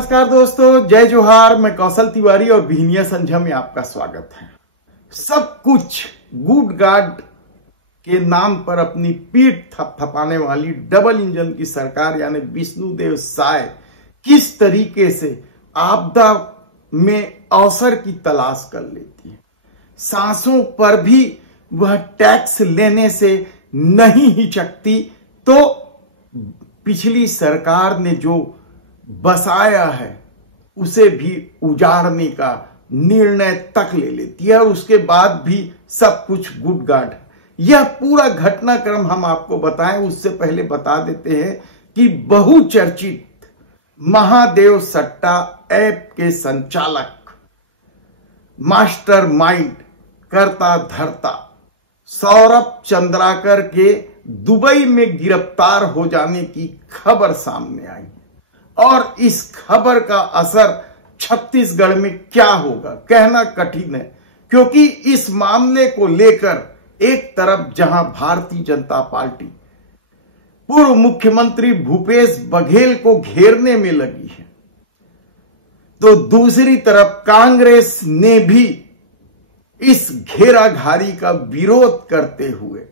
नमस्कार दोस्तों, जय जोहार। मैं कौशल तिवारी और बिहनिया संझा में आपका स्वागत है। सब कुछ गुड गार्ड के नाम पर अपनी पीठ थपथपाने वाली डबल इंजन की सरकार यानी विष्णुदेव साय किस तरीके से आपदा में अवसर की तलाश कर लेती है। सांसों पर भी वह टैक्स लेने से नहीं हिचकती, तो पिछली सरकार ने जो बसाया है उसे भी उजाड़ने का निर्णय तक ले लेती है और उसके बाद भी सब कुछ गुड गार्ड है। यह पूरा घटनाक्रम हम आपको बताएं उससे पहले बता देते हैं कि बहुचर्चित महादेव सट्टा ऐप के संचालक, मास्टरमाइंड, कर्ता धर्ता सौरभ चंद्राकर के दुबई में गिरफ्तार हो जाने की खबर सामने आई और इस खबर का असर छत्तीसगढ़ में क्या होगा कहना कठिन है, क्योंकि इस मामले को लेकर एक तरफ जहां भारतीय जनता पार्टी पूर्व मुख्यमंत्री भूपेश बघेल को घेरने में लगी है, तो दूसरी तरफ कांग्रेस ने भी इस घेराघारी का विरोध करते हुए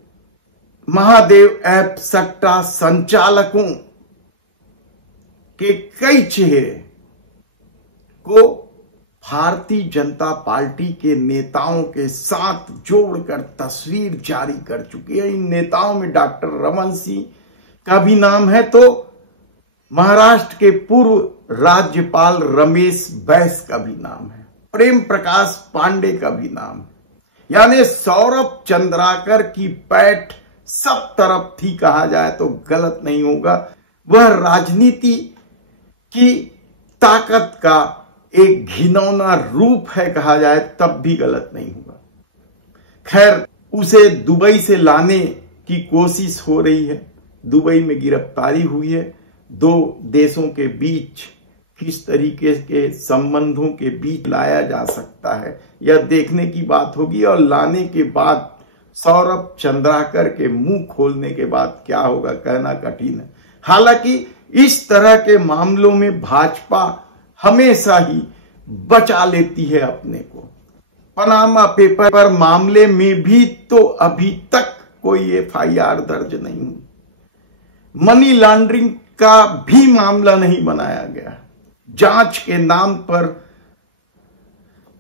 महादेव ऐप सट्टा संचालकों के कई चेहरे को भारतीय जनता पार्टी के नेताओं के साथ जोड़कर तस्वीर जारी कर चुकी है। इन नेताओं में डॉक्टर रमन सिंह का भी नाम है, तो महाराष्ट्र के पूर्व राज्यपाल रमेश बैस का भी नाम है, प्रेम प्रकाश पांडे का भी नाम है। यानी सौरभ चंद्राकर की पैठ सब तरफ थी कहा जाए तो गलत नहीं होगा। वह राजनीति की ताकत का एक घिनौना रूप है कहा जाए तब भी गलत नहीं होगा। खैर, उसे दुबई से लाने की कोशिश हो रही है। दुबई में गिरफ्तारी हुई है। दो देशों के बीच किस तरीके के संबंधों के बीच लाया जा सकता है यह देखने की बात होगी, और लाने के बाद सौरभ चंद्राकर के मुंह खोलने के बाद क्या होगा कहना कठिन है। हालांकि इस तरह के मामलों में भाजपा हमेशा ही बचा लेती है अपने को। पनामा पेपर पर मामले में भी तो अभी तक कोई एफआईआर दर्ज नहीं हुई। मनी लॉन्ड्रिंग का भी मामला नहीं बनाया गया। जांच के नाम पर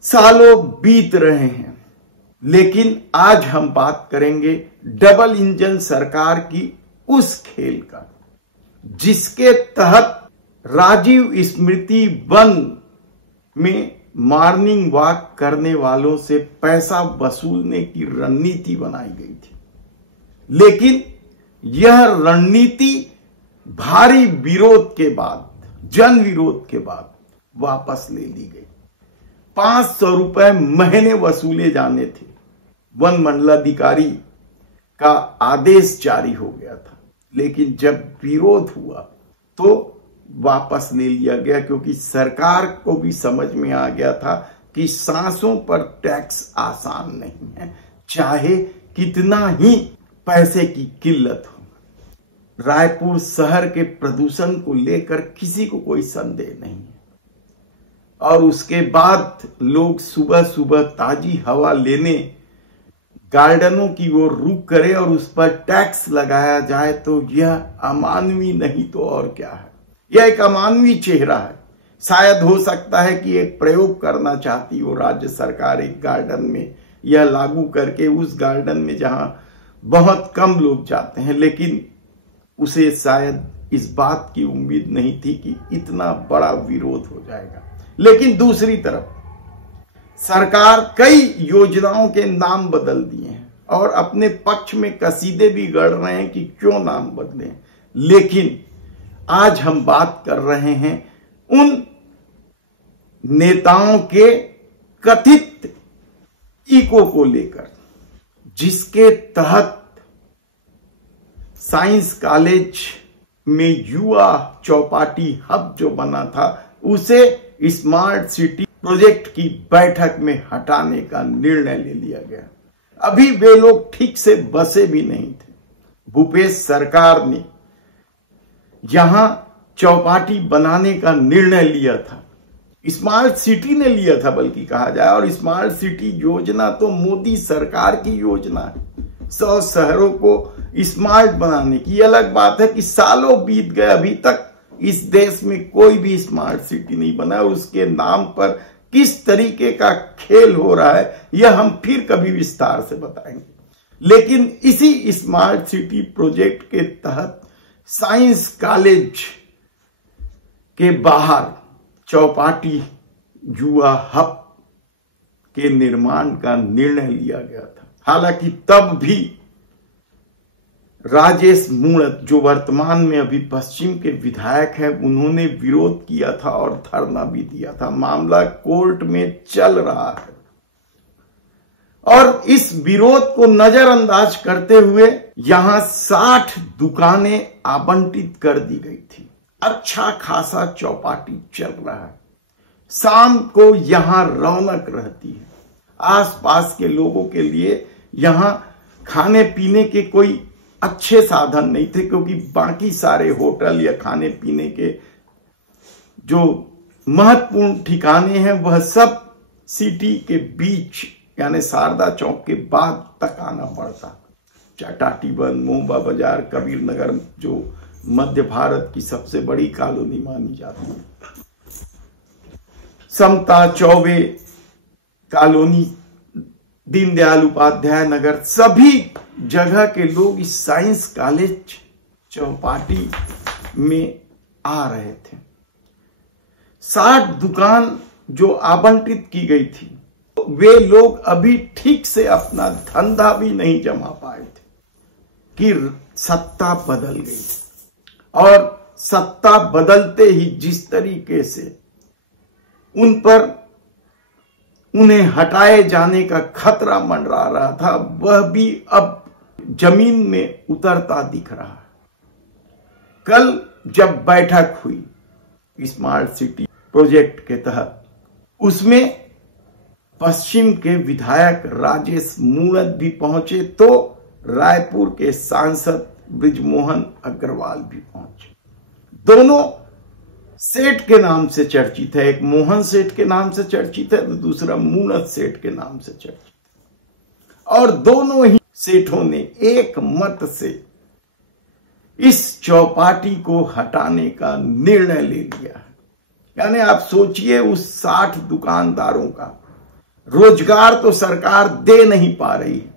सालों बीत रहे हैं, लेकिन आज हम बात करेंगे डबल इंजन सरकार की उस खेल का जिसके तहत राजीव स्मृति वन में मॉर्निंग वॉक करने वालों से पैसा वसूलने की रणनीति बनाई गई थी, लेकिन यह रणनीति भारी विरोध के बाद, जन विरोध के बाद वापस ले ली गई। 500 रुपए महीने वसूले जाने थे। वन मंडलाधिकारी का आदेश जारी हो गया था, लेकिन जब विरोध हुआ तो वापस ले लिया गया, क्योंकि सरकार को भी समझ में आ गया था कि सांसों पर टैक्स आसान नहीं है, चाहे कितना ही पैसे की किल्लत हो। रायपुर शहर के प्रदूषण को लेकर किसी को कोई संदेह नहीं है, और उसके बाद लोग सुबह सुबह ताजी हवा लेने गार्डनों की ओर रुख करे और उस पर टैक्स लगाया जाए तो यह अमानवीय नहीं तो और क्या है। यह एक अमानवीय चेहरा है। शायद हो सकता है कि एक प्रयोग करना चाहती हो राज्य सरकार एक गार्डन में यह लागू करके, उस गार्डन में जहां बहुत कम लोग जाते हैं, लेकिन उसे शायद इस बात की उम्मीद नहीं थी कि इतना बड़ा विरोध हो जाएगा। लेकिन दूसरी तरफ सरकार कई योजनाओं के नाम बदल दिए हैं और अपने पक्ष में कसीदे भी गढ़ रहे हैं कि क्यों नाम बदले। लेकिन आज हम बात कर रहे हैं उन नेताओं के कथित इको को लेकर, जिसके तहत साइंस कॉलेज में युवा चौपाटी हब जो बना था उसे स्मार्ट सिटी प्रोजेक्ट की बैठक में हटाने का निर्णय ले लिया गया। अभी वे लोग ठीक से बसे भी नहीं थे। भूपेश सरकार ने जहां चौपाटी बनाने का निर्णय लिया था, स्मार्ट सिटी ने लिया था बल्कि कहा जाए। और स्मार्ट सिटी योजना तो मोदी सरकार की योजना है, 100 शहरों को स्मार्ट बनाने की। अलग बात है कि सालों बीत गए, अभी तक इस देश में कोई भी स्मार्ट सिटी नहीं बना। उसके नाम पर किस तरीके का खेल हो रहा है यह हम फिर कभी विस्तार से बताएंगे। लेकिन इसी स्मार्ट सिटी प्रोजेक्ट के तहत साइंस कॉलेज के बाहर चौपाटी युवा हब के निर्माण का निर्णय लिया गया था। हालांकि तब भी राजेश मूणत, जो वर्तमान में अभी पश्चिम के विधायक हैं, उन्होंने विरोध किया था और धरना भी दिया था। मामला कोर्ट में चल रहा है और इस विरोध को नजरअंदाज करते हुए यहां 60 दुकानें आवंटित कर दी गई थी। अच्छा खासा चौपाटी चल रहा है, शाम को यहां रौनक रहती है। आसपास के लोगों के लिए यहां खाने पीने के कोई अच्छे साधन नहीं थे, क्योंकि बाकी सारे होटल या खाने पीने के जो महत्वपूर्ण ठिकाने हैं वह सब सिटी के बीच यानी शारदा चौक के बाद तक आना पड़ता। टाटीबंद, मोहबा बाजार, कबीर नगर, जो मध्य भारत की सबसे बड़ी कॉलोनी मानी जाती है, समता, चौबे कॉलोनी, दीनदयाल उपाध्याय नगर, सभी जगह के लोग इस साइंस कॉलेज चौपाटी में आ रहे थे। 60 दुकान जो आवंटित की गई थी, वे लोग अभी ठीक से अपना धंधा भी नहीं जमा पाए थे कि सत्ता बदल गई। और सत्ता बदलते ही जिस तरीके से उन्हें हटाए जाने का खतरा मंडरा रहा था, वह भी अब जमीन में उतरता दिख रहा है। कल जब बैठक हुई स्मार्ट सिटी प्रोजेक्ट के तहत, उसमें पश्चिम के विधायक राजेश मूणत भी पहुंचे, तो रायपुर के सांसद बृजमोहन अग्रवाल भी पहुंचे। दोनों सेठ के नाम से चर्चित है, एक मोहन सेठ के नाम से चर्चित है तो दूसरा मूणत सेठ के नाम से चर्चित है। और दोनों ही सेठों ने एक मत से इस चौपाटी को हटाने का निर्णय ले लिया है। यानी आप सोचिए, उस 60 दुकानदारों का रोजगार तो सरकार दे नहीं पा रही है,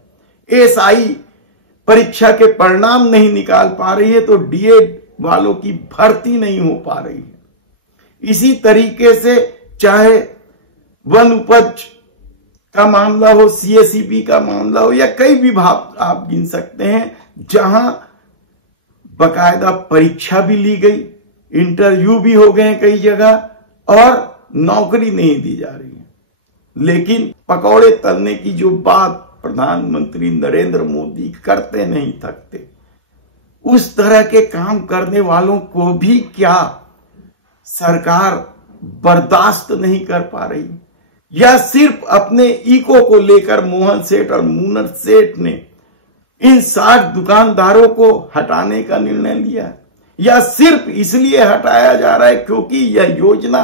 एसआई परीक्षा के परिणाम नहीं निकाल पा रही है, तो डीएड वालों की भर्ती नहीं हो पा रही है। इसी तरीके से चाहे वन उपज का मामला हो, सीएसईबी का मामला हो, या कई विभाग आप गिन सकते हैं जहां बकायदा परीक्षा भी ली गई, इंटरव्यू भी हो गए कई जगह, और नौकरी नहीं दी जा रही है। लेकिन पकौड़े तलने की जो बात प्रधानमंत्री नरेंद्र मोदी करते नहीं थकते, उस तरह के काम करने वालों को भी क्या सरकार बर्दाश्त नहीं कर पा रही? या सिर्फ अपने ईको को लेकर मोहन सेठ और मूणत सेठ ने इन 60 दुकानदारों को हटाने का निर्णय लिया, या सिर्फ इसलिए हटाया जा रहा है क्योंकि यह योजना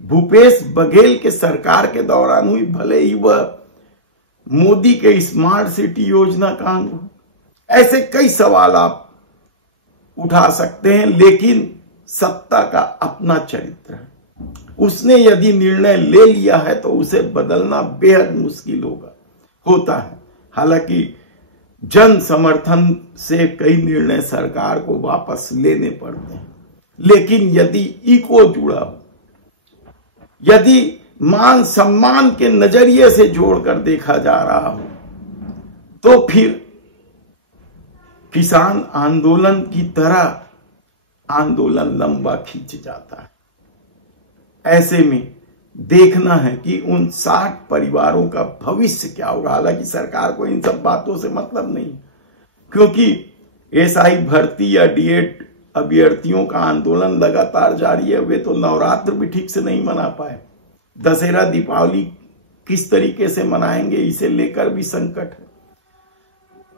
भूपेश बघेल के सरकार के दौरान हुई, भले ही वह मोदी के स्मार्ट सिटी योजना का अंग हो? ऐसे कई सवाल आप उठा सकते हैं। लेकिन सत्ता का अपना चरित्र है, उसने यदि निर्णय ले लिया है तो उसे बदलना बेहद मुश्किल होता है। हालांकि जन समर्थन से कई निर्णय सरकार को वापस लेने पड़ते हैं, लेकिन यदि इको जुड़ा हो, यदि मान सम्मान के नजरिए से जोड़कर देखा जा रहा हो, तो फिर किसान आंदोलन की तरह आंदोलन लंबा खींच जाता है। ऐसे में देखना है कि उन 60 परिवारों का भविष्य क्या होगा। हालांकि सरकार को इन सब बातों से मतलब नहीं, क्योंकि एसआई भर्ती या डीएड अभ्यर्थियों का आंदोलन लगातार जारी है। वे तो नवरात्र भी ठीक से नहीं मना पाए, दशहरा दीपावली किस तरीके से मनाएंगे इसे लेकर भी संकट है।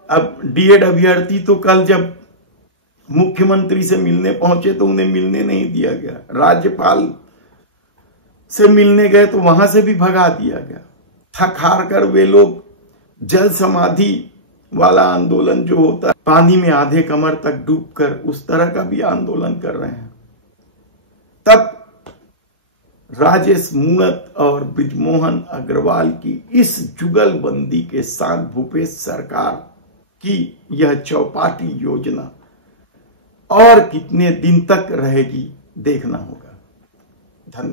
अब डीएड अभ्यर्थी तो कल जब मुख्यमंत्री से मिलने पहुंचे तो उन्हें मिलने नहीं दिया गया, राज्यपाल से मिलने गए तो वहां से भी भगा दिया गया। थक हार कर वे लोग जल समाधि वाला आंदोलन जो होता है, पानी में आधे कमर तक डूबकर, उस तरह का भी आंदोलन कर रहे हैं। तब राजेश मूणत और बृजमोहन अग्रवाल की इस जुगलबंदी के साथ भूपेश सरकार की यह चौपाटी योजना और कितने दिन तक रहेगी देखना होगा। धन्यवाद।